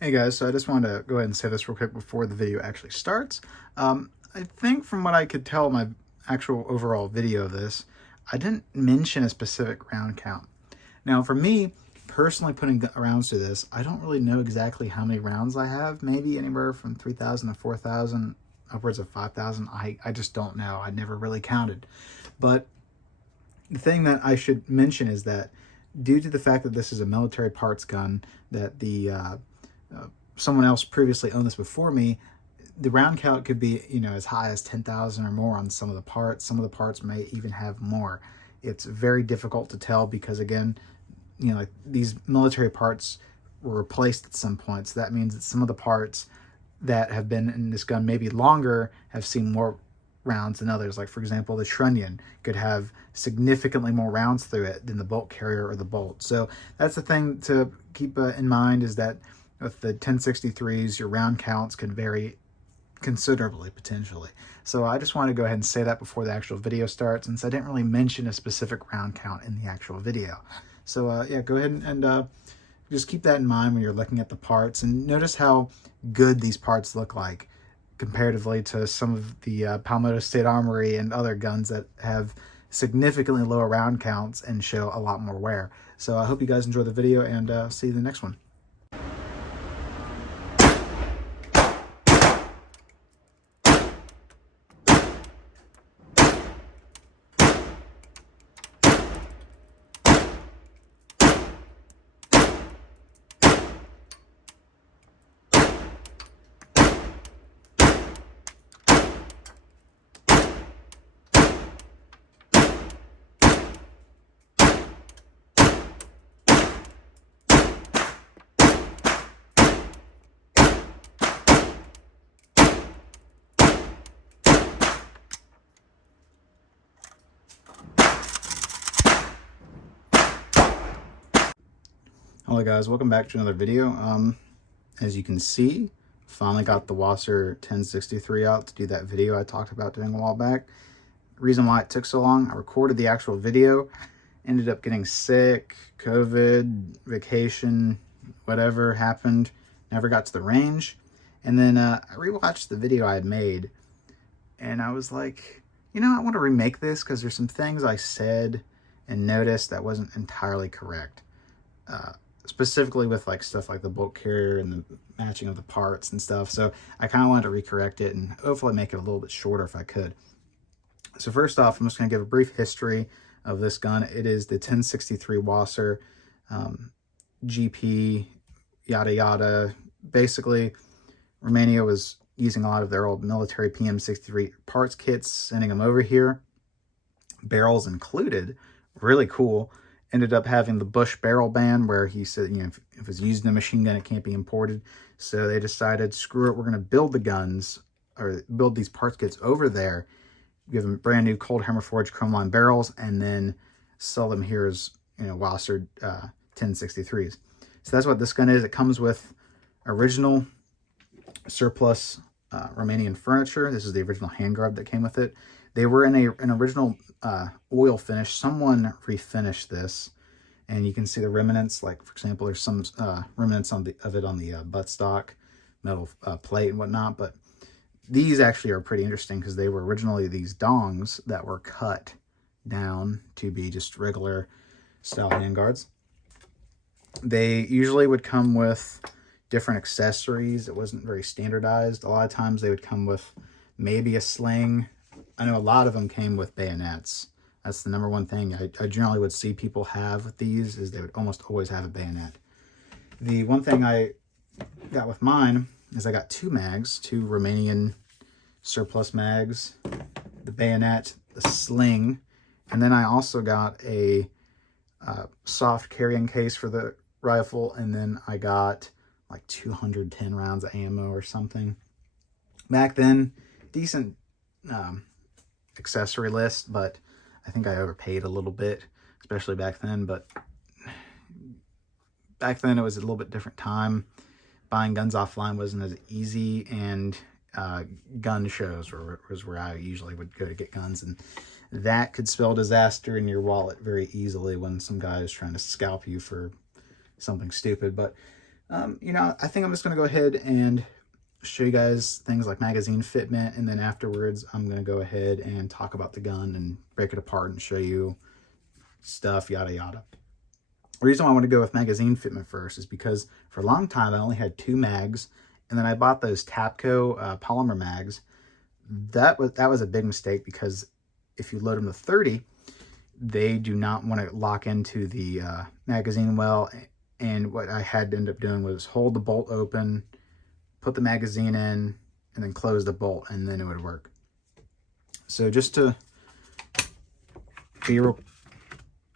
Hey guys, so I just wanted to go ahead and say this real quick before the video actually starts. I think from what I could tell in my actual overall video of this, I didn't mention a specific round count. Now for me, personally putting rounds to this, I don't really know exactly how many rounds I have, maybe anywhere from 3,000 to 4,000, upwards of 5,000. I just don't know. I never really counted. But the thing that I should mention is that due to the fact that this is a military parts gun, that the someone else previously owned this before me, the round count could be, as high as 10,000 or more on some of the parts. Some of the parts may even have more. It's very difficult to tell because, again, like these military parts were replaced at some point. So that means that some of the parts that have been in this gun maybe longer have seen more rounds than others. Like, for example, the trunnion could have significantly more rounds through it than the bolt carrier or the bolt. So that's the thing to keep in mind, is that with the 1063s, your round counts can vary considerably, potentially. So I just want to go ahead and say that before the actual video starts, since I didn't really mention a specific round count in the actual video. So yeah, go ahead and just keep that in mind when you're looking at the parts, and notice how good these parts look like comparatively to some of the Palmetto State Armory and other guns that have significantly lower round counts and show a lot more wear. So I hope you guys enjoy the video, and see you in the next one. Hello guys, welcome back to another video. As you can see, finally got the WASR 1063 out to do that video I talked about doing a while back. Reason why it took so long, I recorded the actual video, ended up getting sick, COVID, vacation, whatever happened, never got to the range. And then I rewatched the video I had made, and I was like, I want to remake this because there's some things I said and noticed that wasn't entirely correct. Specifically with like stuff like the bolt carrier and the matching of the parts and stuff. So I kind of wanted to recorrect it and hopefully make it a little bit shorter if I could. So first off, I'm just going to give a brief history of this gun. It is the 1063 WASR, GP, yada yada. Basically, Romania was using a lot of their old military PM63 parts kits, sending them over here, barrels included. Really cool. Ended up having the Bush barrel ban, where he said, if it's used in a machine gun, it can't be imported. So they decided, screw it, we're going to build the guns, or build these parts kits over there, give them brand new cold hammer forged chrome line barrels, and then sell them here as, WASR 1063s. So that's what this gun is. It comes with original surplus Romanian furniture. This is the original handguard that came with it. They were in an original oil finish. Someone refinished this, and you can see the remnants. Like, for example, there's some remnants of it on the buttstock, metal plate and whatnot. But these actually are pretty interesting because they were originally these dongs that were cut down to be just regular style handguards. They usually would come with different accessories. It wasn't very standardized. A lot of times they would come with maybe a sling. I know a lot of them came with bayonets. That's the number one thing I generally would see people have with these, is they would almost always have a bayonet. The one thing I got with mine is I got two mags, two Romanian surplus mags, the bayonet, the sling, and then I also got a soft carrying case for the rifle, and then I got like 210 rounds of ammo or something. Back then, decent accessory list, but I think I overpaid a little bit, especially back then. But back then it was a little bit different time. Buying guns offline wasn't as easy, and gun shows was where I usually would go to get guns, and that could spell disaster in your wallet very easily when some guy is trying to scalp you for something stupid. But You know, I think I'm just going to go ahead and show you guys things like magazine fitment, and then afterwards I'm going to go ahead and talk about the gun and break it apart and show you stuff, yada yada. The reason why I want to go with magazine fitment first is because for a long time I only had 2 mags, and then I bought those Tapco polymer mags. That was a big mistake, because if you load them to 30, they do not want to lock into the magazine well. And what I had to end up doing was hold the bolt open, put the magazine in, and then close the bolt, and then it would work. So just to be real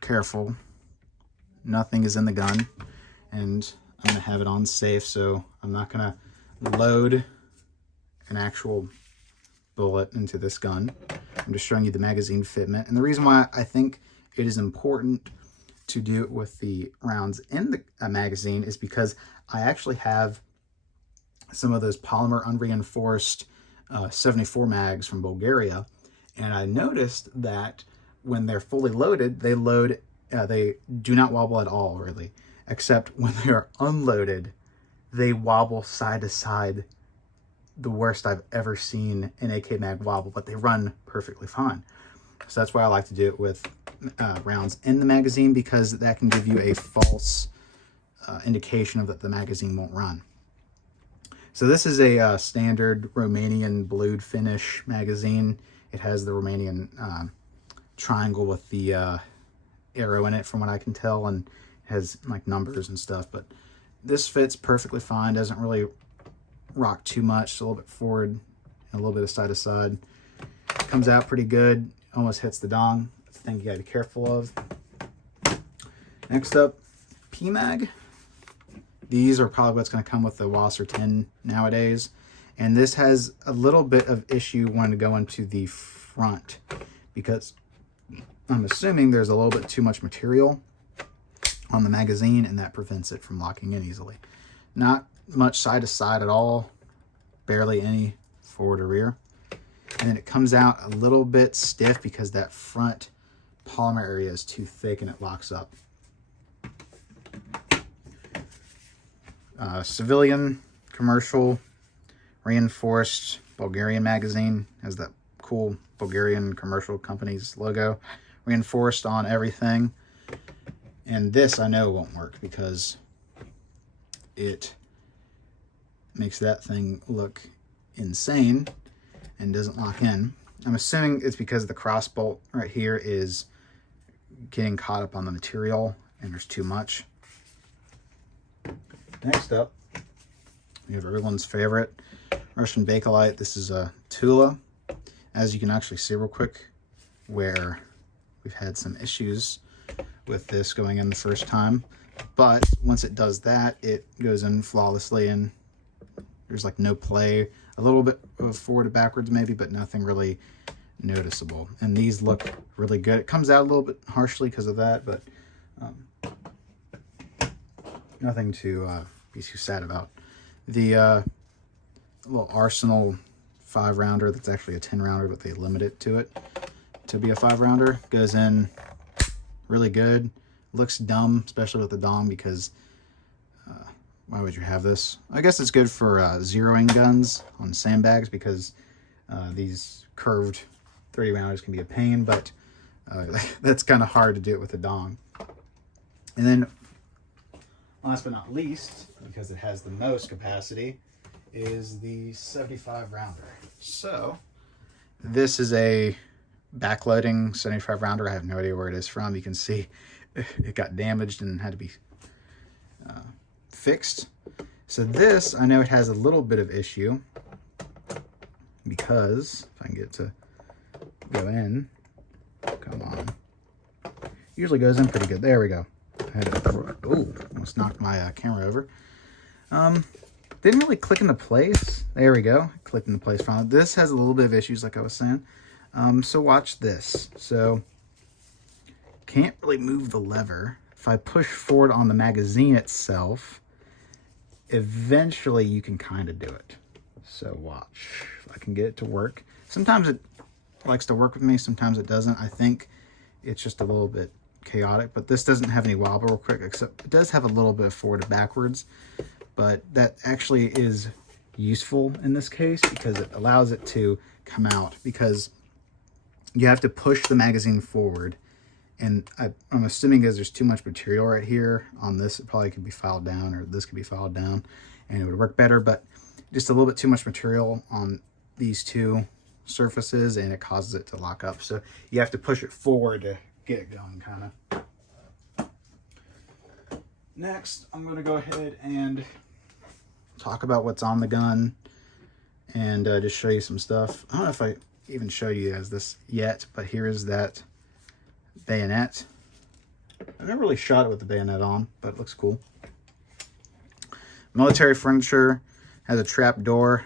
careful, nothing is in the gun, and I'm going to have it on safe, so I'm not going to load an actual bullet into this gun. I'm just showing you the magazine fitment. And the reason why I think it is important to do it with the rounds in the magazine is because I actually have some of those polymer unreinforced 74 mags from Bulgaria, and I noticed that when they're fully loaded, they do not wobble at all, really, except when they are unloaded, they wobble side to side. The worst I've ever seen an AK mag wobble, but they run perfectly fine. So that's why I like to do it with rounds in the magazine, because that can give you a false indication of that the magazine won't run. So this is a standard Romanian blued finish magazine. It has the Romanian triangle with the arrow in it, from what I can tell, and it has like numbers and stuff. But this fits perfectly fine, doesn't really rock too much, a little bit forward and a little bit of side to side. Comes out pretty good, almost hits the dong. That's the thing you gotta be careful of. Next up, PMag. These are probably what's going to come with the WASR 10 nowadays, and this has a little bit of issue when to go into the front, because I'm assuming there's a little bit too much material on the magazine, and that prevents it from locking in easily. Not much side to side at all, barely any forward or rear. And then it comes out a little bit stiff because that front polymer area is too thick and it locks up. Civilian, commercial, reinforced Bulgarian magazine. Has that cool Bulgarian commercial company's logo reinforced on everything. And this I know won't work because it makes that thing look insane and doesn't lock in. I'm assuming it's because the cross bolt right here is getting caught up on the material and there's too much. Next up, we have everyone's favorite Russian Bakelite. This is a Tula. As you can actually see real quick, where we've had some issues with this going in the first time, but once it does that, it goes in flawlessly, and there's like no play. A little bit of forward to backwards maybe, but nothing really noticeable. And these look really good. It comes out a little bit harshly because of that, but nothing to be too sad about. The little Arsenal 5-rounder, that's actually a 10-rounder, but they limit it to be a 5-rounder. Goes in really good. Looks dumb, especially with the dong, because why would you have this? I guess it's good for zeroing guns on sandbags, because these curved 30-rounders can be a pain, but that's kind of hard to do it with a dong. And then last but not least, because it has the most capacity, is the 75-rounder. So this is a backloading 75-rounder. I have no idea where it is from. You can see it got damaged and had to be fixed. So this, I know it has a little bit of issue, because if I can get it to go in, come on, usually goes in pretty good. There we go. Oh, almost knocked my camera over. Didn't really click into place. There we go. Clicked into place finally. This has a little bit of issues, like I was saying. So watch this. So can't really move the lever. If I push forward on the magazine itself, eventually you can kind of do it. So watch if I can get it to work. Sometimes it likes to work with me, sometimes it doesn't. I think it's just a little bit chaotic, but this doesn't have any wobble real quick, except it does have a little bit of forward to backwards. but that actually is useful in this case because it allows it to come out, because you have to push the magazine forward. And I'm assuming because there's too much material right here on this, it probably could be filed down, or this could be filed down and it would work better, but just a little bit too much material on these two surfaces and it causes it to lock up. So you have to push it forward to get it going, kind of. Next, I'm going to go ahead and talk about what's on the gun and just show you some stuff. I don't know if I even showed you guys this yet, but here is that bayonet. I've never really shot it with the bayonet on, but it looks cool. Military furniture, has a trap door.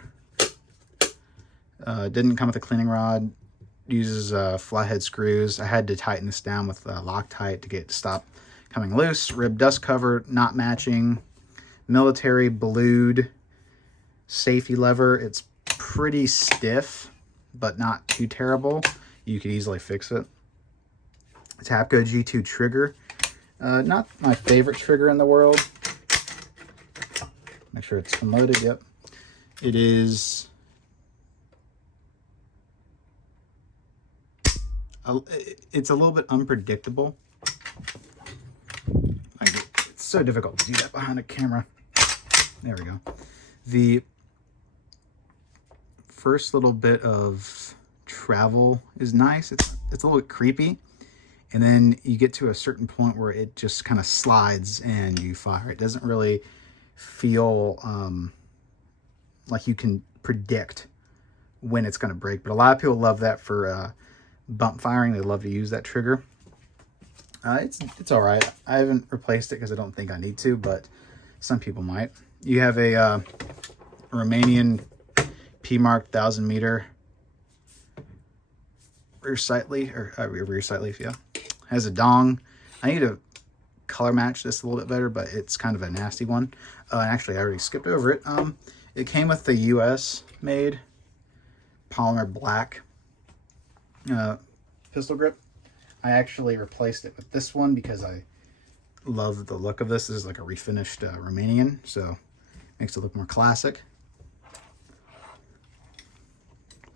Didn't come with a cleaning rod. Uses flathead screws. I had to tighten this down with Loctite to get it to stop coming loose. Rib dust cover, not matching. Military blued safety lever. It's pretty stiff, but not too terrible. You could easily fix it. Tapco G2 trigger. Not my favorite trigger in the world. Make sure it's unloaded. Yep. It is. It's a little bit unpredictable. It's so difficult to do that behind a camera. There we go. The first little bit of travel is nice. It's a little bit creepy. And then you get to a certain point where it just kind of slides and you fire. It doesn't really feel like you can predict when it's going to break. But a lot of people love that for bump firing. They love to use that trigger. It's all right. I haven't replaced it because I don't think I need to, but some people might. You have a Romanian P-Mark 1000 meter rear sight leaf, or rear sight leaf, yeah. Has a dong. I need to color match this a little bit better, but it's kind of a nasty one. Actually, I already skipped over it. It came with the US made polymer black pistol grip. I actually replaced it with this one because I love the look of this. This is like a refinished Romanian, so makes it look more classic.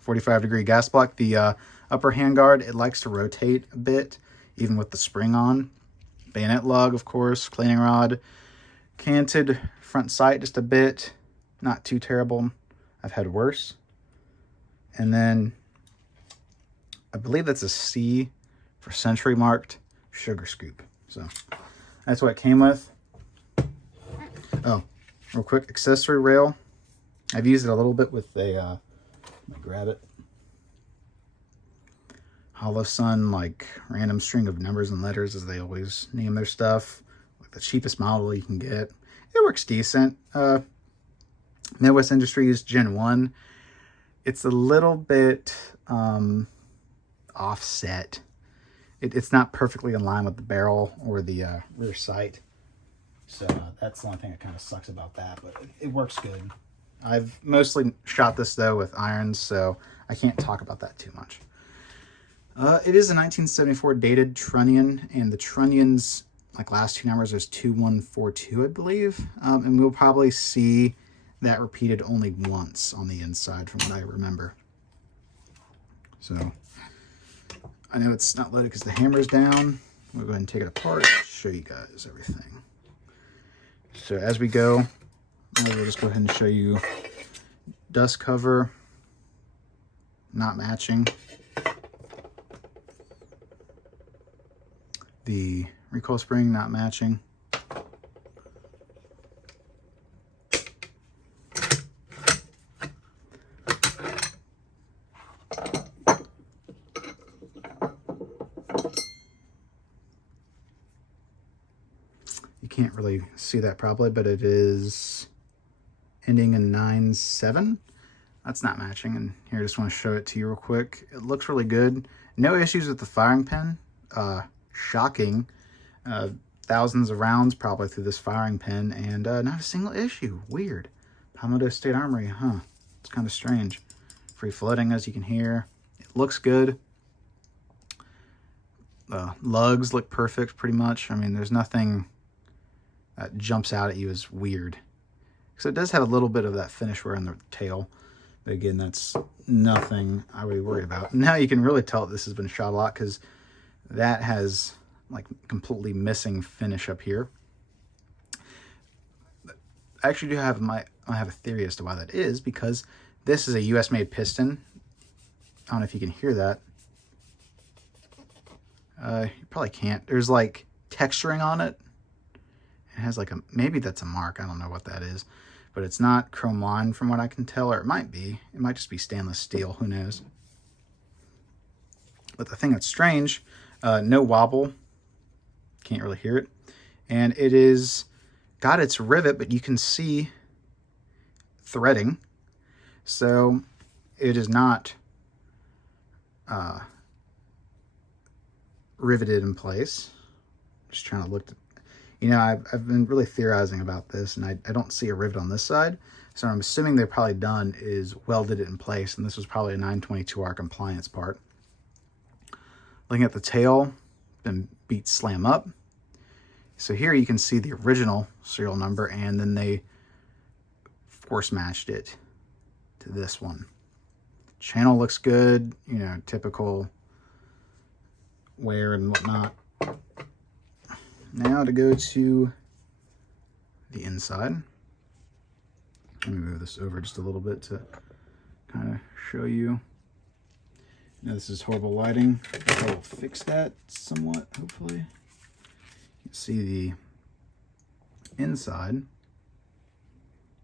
45-degree gas block. The upper handguard, it likes to rotate a bit, even with the spring on. Bayonet lug, of course, cleaning rod, canted front sight just a bit, not too terrible. I've had worse. And then I believe that's a C for century marked sugar scoop. So that's what it came with. Oh, real quick, accessory rail. I've used it a little bit with a, let me grab it. Hollow Sun, like random string of numbers and letters as they always name their stuff. Like the cheapest model you can get. It works decent. Midwest Industries Gen 1. It's a little bit offset. It's not perfectly in line with the barrel or the rear sight. So that's the only thing that kind of sucks about that, but it works good. I've mostly shot this though with irons, so I can't talk about that too much. It is a 1974 dated trunnion, and the trunnion's like last two numbers is 2142, I believe. And we'll probably see that repeated only once on the inside from what I remember. So I know it's not loaded because the hammer's down. We'll go ahead and take it apart, show you guys everything. So as we go, we'll just go ahead and show you dust cover, not matching. The recoil spring not matching. You can't really see that probably, but it is ending in 9.7. That's not matching, and here I just want to show it to you real quick. It looks really good. No issues with the firing pin. Shocking. Thousands of rounds probably through this firing pin, and not a single issue. Weird. Palmetto State Armory, huh? It's kind of strange. Free floating, as you can hear. It looks good. Lugs look perfect, pretty much. I mean, there's nothing that jumps out at you as weird. So it does have a little bit of that finish wear on the tail. But again, that's nothing I would worry about. Now you can really tell this has been shot a lot because that has like completely missing finish up here. I actually do have I have a theory as to why that is, because this is a US made piston. I don't know if you can hear that. You probably can't. There's like texturing on it. It has like maybe that's a mark. I don't know what that is, but it's not chrome line from what I can tell, or it might be. It might just be stainless steel. Who knows? But the thing that's strange, no wobble. Can't really hear it. And it is got its rivet, but you can see threading. So it is not riveted in place. Just trying to look at, you know, I've been really theorizing about this, and I don't see a rivet on this side. So I'm assuming they're probably done is welded it in place, and this was probably a 922R compliance part. Looking at the tail, been beat slam up. So here you can see the original serial number, and then they force matched it to this one. Channel looks good, you know, typical wear and whatnot. Now to go to the inside. Let me move this over just a little bit to kind of show you. Now this is horrible lighting. I will fix that somewhat, hopefully. You can see the inside.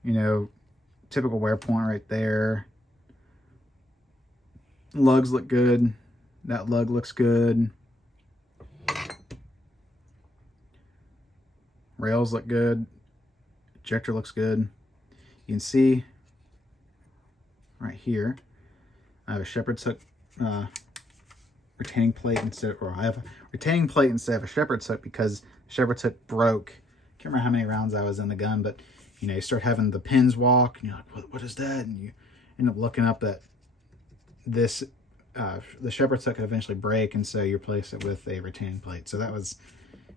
You know, typical wear point right there. Lugs look good. That lug looks good. Rails look good. Ejector looks good. You can see right here, I have a shepherd's hook retaining plate instead, or I have a retaining plate instead of a shepherd's hook because shepherd's hook broke. Can't remember how many rounds I was in the gun, but you know, you start having the pins walk, and you're like, what is that? And you end up looking up that this the shepherd's hook could eventually break, and so you replace it with a retaining plate. So that was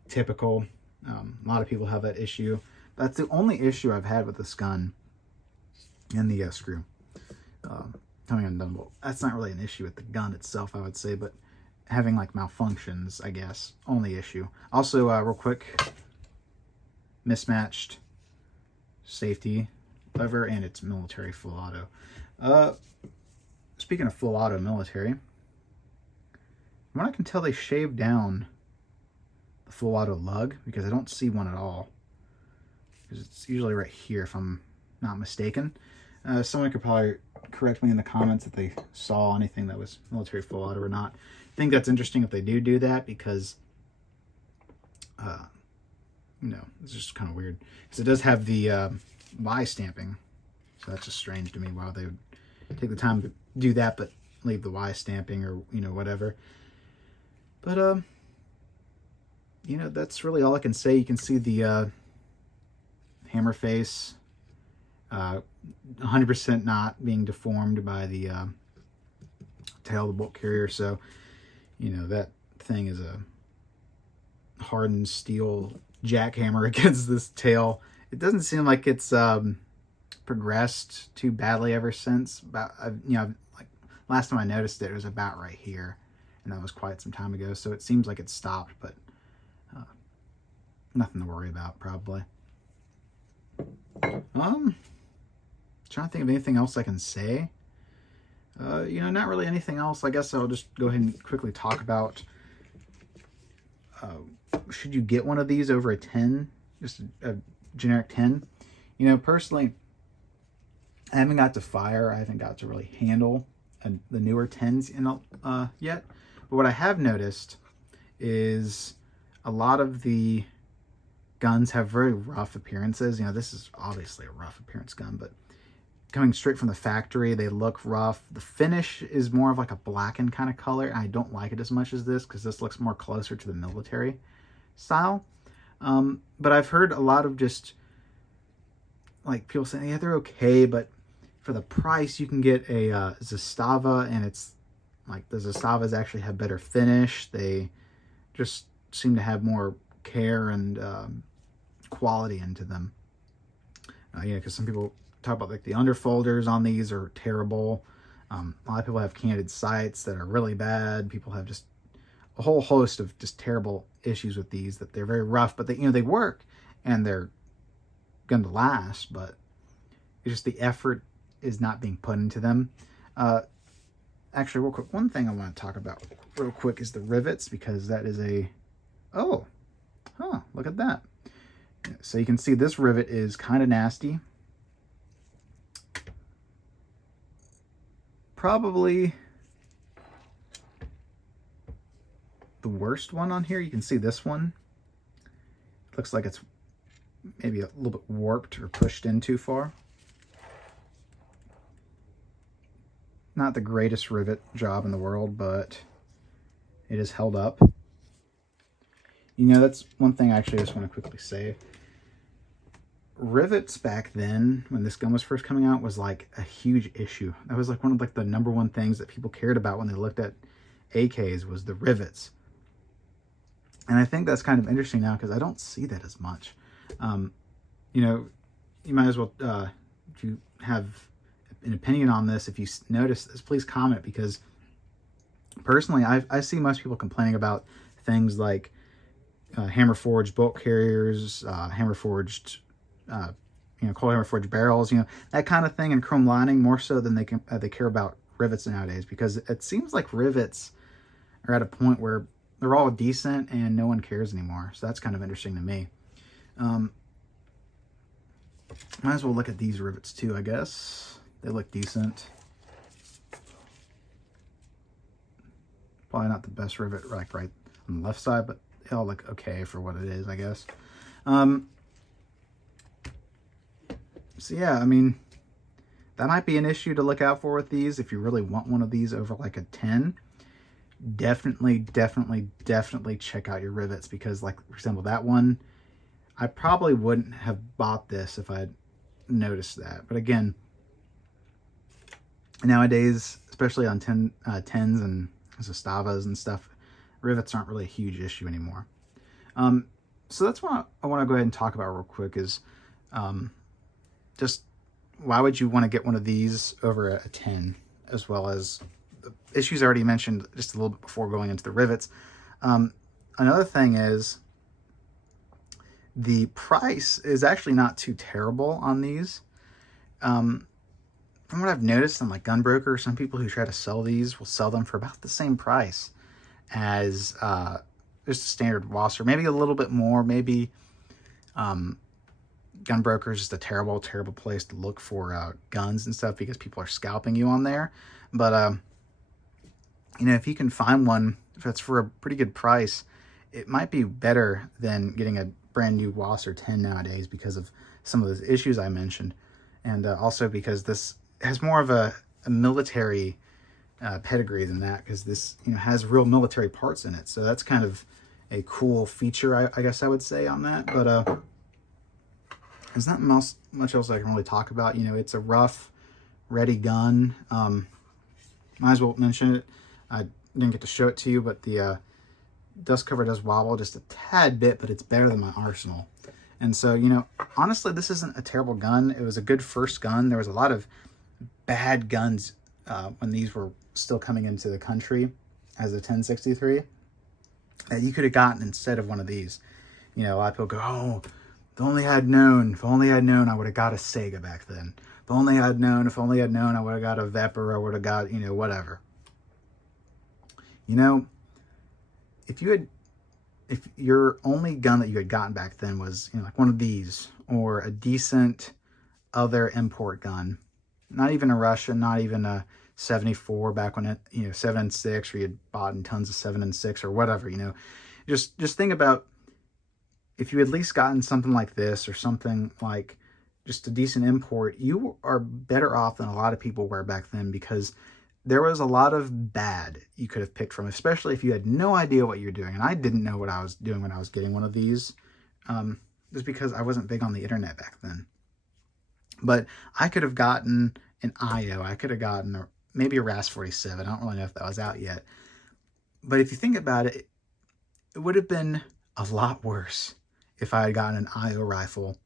typical. A lot of people have that issue. That's the only issue I've had with this gun and the screw coming undone. Well, that's not really an issue with the gun itself, I would say, but having like malfunctions, I guess, only issue. Also, real quick, mismatched safety lever, and it's military full auto. Speaking of full auto military, from what I can tell, they shaved down the full auto lug because I don't see one at all. Because it's usually right here, if I'm not mistaken. Someone could probably correct me in the comments if they saw anything that was military full auto or not. I think that's interesting if they do that, because you know, it's just kind of weird because it does have the Y stamping, so that's just strange to me. Why they would take the time to do that but leave the Y stamping, or you know, whatever. But you know, that's really all I can say. You can see the hammer face, 100% not being deformed by the tail of the bolt carrier. So, you know, that thing is a hardened steel jackhammer against this tail. It doesn't seem like it's progressed too badly ever since. About, you know, like last time I noticed it was about right here, and that was quite some time ago. So it seems like it's stopped, but nothing to worry about, probably. Trying to think of anything else I can say. You know, not really anything else. I guess I'll just go ahead and quickly talk about, should you get one of these over a 10, just a generic 10? You know, personally, I haven't got to fire. I haven't got to really handle the newer 10s yet. But what I have noticed is a lot of the guns have very rough appearances. You know, this is obviously a rough appearance gun, but coming straight from the factory, they look rough. The finish is more of like a blackened kind of color. I don't like it as much as this because this looks more closer to the military style. But I've heard a lot of just like people saying, yeah, they're okay, but for the price you can get a Zastava, and it's like the Zastavas actually have better finish. They just seem to have more care and quality into them. Because some people talk about like the underfolders on these are terrible. A lot of people have candid sights that are really bad. People have just a whole host of just terrible issues with these, that they're very rough, but they work and they're going to last, but it's just the effort is not being put into them. Actually, real quick, one thing I want to talk about real quick is the rivets, because that is look at that. So you can see this rivet is kind of nasty. Probably the worst one on here. You can see this one. It looks like it's maybe a little bit warped or pushed in too far. Not the greatest rivet job in the world, but it is held up. That's one thing I actually just want to quickly say. Rivets back then, when this gun was first coming out, was like a huge issue. That was like one of like the #1 things that people cared about when they looked at AKs, was the rivets. And I think that's kind of interesting now, because I don't see that as much. You might as well, if you have an opinion on this, if you notice this, please comment, because personally, I see most people complaining about things like hammer forged bolt carriers, hammer forged, cold hammer forged barrels, that kind of thing, and chrome lining, more so than they care about rivets nowadays, because it seems like rivets are at a point where they're all decent and no one cares anymore. So that's kind of interesting to me. Might as well look at these rivets too, I guess. They look decent. Probably not the best rivet like right on the left side, but they all look okay for what it is, I guess. So yeah, I mean, that might be an issue to look out for with these. If you really want one of these over like a 10, definitely check out your rivets, because like, for example, that one, I probably wouldn't have bought this if I'd noticed that. But again, nowadays, especially on 10s and Zastavas and stuff, rivets aren't really a huge issue anymore. So that's what I want to go ahead and talk about real quick, is just why would you want to get one of these over a 10, as well as the issues I already mentioned just a little bit before going into the rivets. Another thing is the price is actually not too terrible on these. From what I've noticed on like Gunbroker, some people who try to sell these will sell them for about the same price as just a standard WASR, maybe a little bit more. Maybe Gunbroker is just a terrible place to look for guns and stuff, because people are scalping you on there. But if you can find one, if it's for a pretty good price, it might be better than getting a brand new WASR 10 nowadays, because of some of those issues I mentioned, and also because this has more of a military pedigree than that, because this has real military parts in it. So that's kind of a cool feature, I guess I would say, on that. But there's not much else I can really talk about. It's a rough, ready gun. Might as well mention it. I didn't get to show it to you, but the dust cover does wobble just a tad bit, but it's better than my Arsenal. And so, honestly, this isn't a terrible gun. It was a good first gun. There was a lot of bad guns when these were still coming into the country as a 1063 that you could have gotten instead of one of these. A lot of people go, oh, if only I'd known, I would have got a Sega back then. If only I'd known, I would have got a Vepr, I would have got, whatever. If your only gun that you had gotten back then was, like one of these, or a decent other import gun, not even a Russian, not even a 74 back when it, 7.6, or you had bought in tons of 7.6 or whatever, just think about if you at least gotten something like this, or something like just a decent import, you are better off than a lot of people were back then, because there was a lot of bad you could have picked from, especially if you had no idea what you're doing. And I didn't know what I was doing when I was getting one of these, just because I wasn't big on the internet back then. But I could have gotten an IO. I could have gotten maybe a RAS-47. I don't really know if that was out yet. But if you think about it, it would have been a lot worse if I had gotten an IO rifle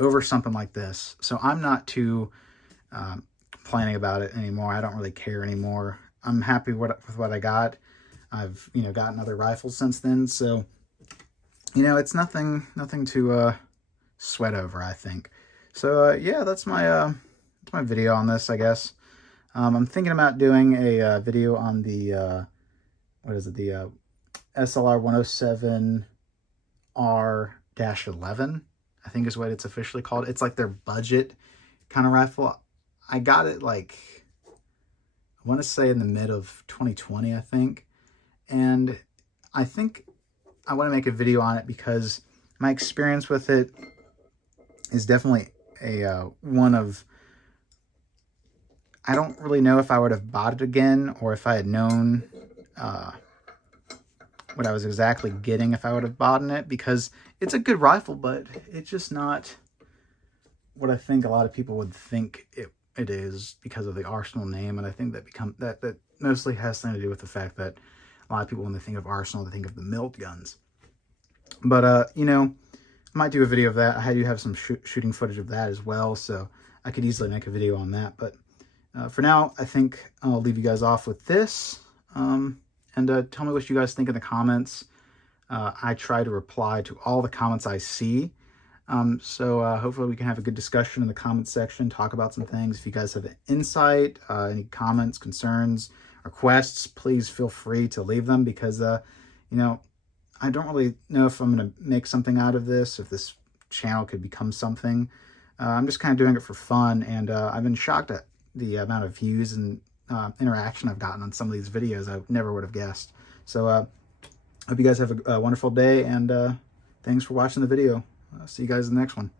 over something like this. So I'm not too complaining about it anymore. I don't really care anymore. I'm happy with what I got. I've, you know, gotten other rifles since then. So, you know, it's nothing to sweat over, I think. So, yeah, that's my video on this, I guess. I'm thinking about doing a video on the, what is it, the SLR 107R-11, I think is what it's officially called. It's like their budget kind of rifle. I got it like, I want to say in the mid of 2020, I think. And I think I want to make a video on it because my experience with it is definitely a one of, I don't really know if I would have bought it again or if I had known what I was exactly getting if I would have bought it, because it's a good rifle, but it's just not what I think a lot of people would think it is because of the Arsenal name. And I think that mostly has something to do with the fact that a lot of people, when they think of Arsenal, they think of the Milt guns. But, you know, I might do a video of that. I do have some shooting footage of that as well, so I could easily make a video on that. But for now, I think I'll leave you guys off with this. And tell me what you guys think in the comments. I try to reply to all the comments I see. So hopefully we can have a good discussion in the comments section, talk about some things. If you guys have insight, any comments, concerns, requests, please feel free to leave them, because, you know, I don't really know if I'm going to make something out of this, if this channel could become something. I'm just kind of doing it for fun, and I've been shocked at the amount of views and interaction I've gotten on some of these videos. I never would have guessed. So hope you guys have a wonderful day, and thanks for watching the video. See you guys in the next one.